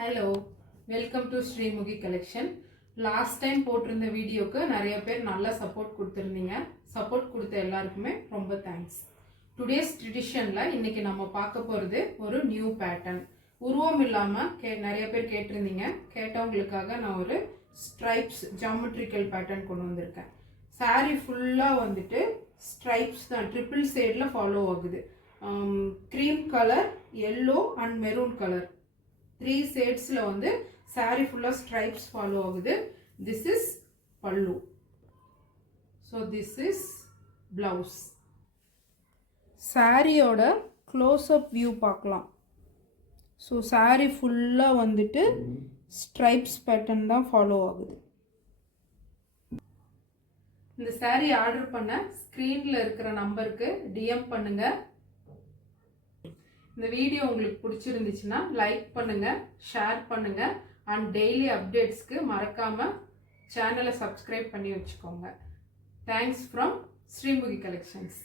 Hello, welcome to Srimukhi collection. Last time போட்டிருந்த வீடியோக்கு நிறைய பேர் நல்லா சப்போர்ட் கொடுத்துருந்தீங்க. சப்போர்ட் கொடுத்த எல்லாருக்குமே ரொம்ப தேங்க்ஸ். டுடேஸ் ட்ரெடிஷனில் இன்னைக்கு நம்ம பார்க்க போகிறது ஒரு நியூ பேட்டர்ன். உருவம் இல்லாமல் நிறைய பேர் கேட்டிருந்தீங்க. கேட்டவங்களுக்காக நான் ஒரு ஸ்ட்ரைப்ஸ் ஜாமெட்ரிக்கல் பேட்டர்ன் கொண்டு வந்திருக்கேன். சாரீ ஃபுல்லாக வந்துட்டு ஸ்ட்ரைப்ஸ் தான், ட்ரிபிள் ஷேடில் ஃபாலோ ஆகுது. Cream colour, yellow and maroon colour, 3 shadesல வந்து saree full stripes follow ஆகுது. This is pallu. So this is blouse. saree ஓட close up view பார்க்கலாம். So saree full வந்துட்டு stripes pattern தான் follow ஆகுது. இந்த saree ஆர்டர் பண்ண ஸ்க்ரீன்ல இருக்கிற நம்பருக்கு DM பண்ணுங்க. இந்த வீடியோ உங்களுக்கு பிடிச்சிருந்துச்சுன்னா லைக் பண்ணுங்க, ஷேர் பண்ணுங்க அண்ட் டெய்லி அப்டேட்ஸ்க்கு மறக்காம சேனலை சப்ஸ்கிரைப் பண்ணி வச்சுக்கோங்க. Thanks from Srimukhi collections.